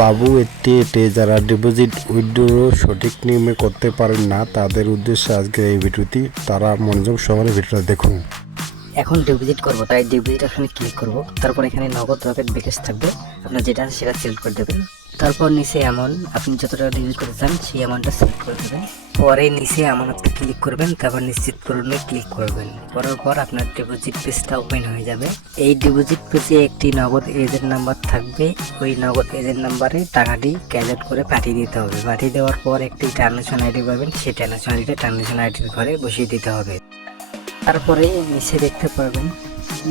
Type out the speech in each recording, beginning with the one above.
বাবু এতে যারা deposit withdraw সঠিক নিয়মে করতে পারেন না তাদের উদ্দেশ্যে আজকের এই ভিডিওটি, তারা মনোযোগ সহকারে ভিডিওটা দেখুন। এখন ডিপোজিট করবো, তাই ডিপোজিট অপশনে ক্লিক করব। তারপর এখানে নগদ রকেট বিকাশ থাকবে, আপনার যেটা আছে সেটা সিলেক্ট করে দেবেন। তারপর নিচে অ্যামাউন্ট, আপনি যত টাকা ডিপোজিট করতে চান সেই অ্যামাউন্টটা সিলেক্ট করে দেবেন। পরে নিচে আমানতকে ক্লিক করবেন, তারপর নিশ্চিতকরণে ক্লিক করবেন। করার পর আপনার ডিপোজিট পেজটা ওপেন হয়ে যাবে। এই ডিপোজিট পেজে একটি নগদ এজেন্ট নাম্বার থাকবে, ওই নগদ এজেন্ট নাম্বারে টাকাটি ক্যাশ আউট করে পাঠিয়ে দিতে হবে। পাঠিয়ে দেওয়ার পর একটি ট্রানজাকশন আইডি পাবেন, সেই ট্রানজাকশন আইডিটা ট্রানজাকশন আইডির ঘরে বসিয়ে দিতে হবে। তারপরে নিচে দেখতে পারবেন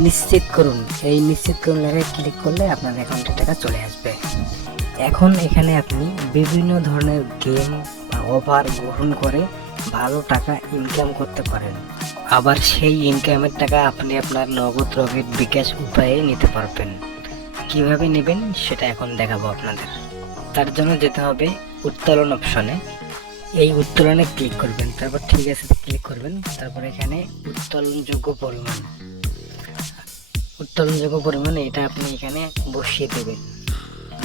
নিশ্চিত করুন, এই নিশ্চিত করুন লেখায় ক্লিক করলে আপনার অ্যাকাউন্টে টাকা চলে আসবে। এখন এখানে আপনি বিভিন্ন ধরনের গেম বা অফার গ্রহণ করে ভালো টাকা ইনকাম করতে পারেন। আবার সেই ইনকামের টাকা আপনি আপনার নগদ রকেট বিকাশ উপায়ে নিতে পারবেন। কিভাবে নেবেন সেটা এখন দেখাবো আপনাদের। তার জন্য যেতে হবে উত্তোলন অপশনে। এই উত্তোলনে ক্লিক করবেন, তারপর ঠিক আছে ক্লিক করবেন। তারপর এখানে উত্তোলনযোগ্য পরিমাণ এটা আপনি এখানে বসিয়ে দেবেন।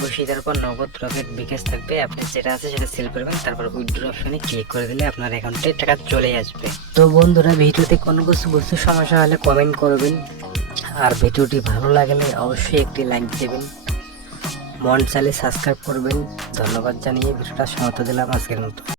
বসিয়ে দেওয়ার পর নগদ রকেট বিকাশ থাকবে, আপনি যেটা আছে সেটা সিলেক্ট করবেন। তারপর উইথড্র অপশনে ক্লিক করে দিলে আপনার অ্যাকাউন্টে টাকা চলে আসবে। তো বন্ধুরা, ভিডিওতে কোনো কিছু বুঝতে সমস্যা হলে কমেন্ট করবেন, আর ভিডিওটি ভালো লাগলে অবশ্যই একটি লাইক দেবেন, মন চাইলে সাবস্ক্রাইব করবেন। ধন্যবাদ জানিয়ে ভিডিওটা সমাপ্ত দিলাম আজকের মতো।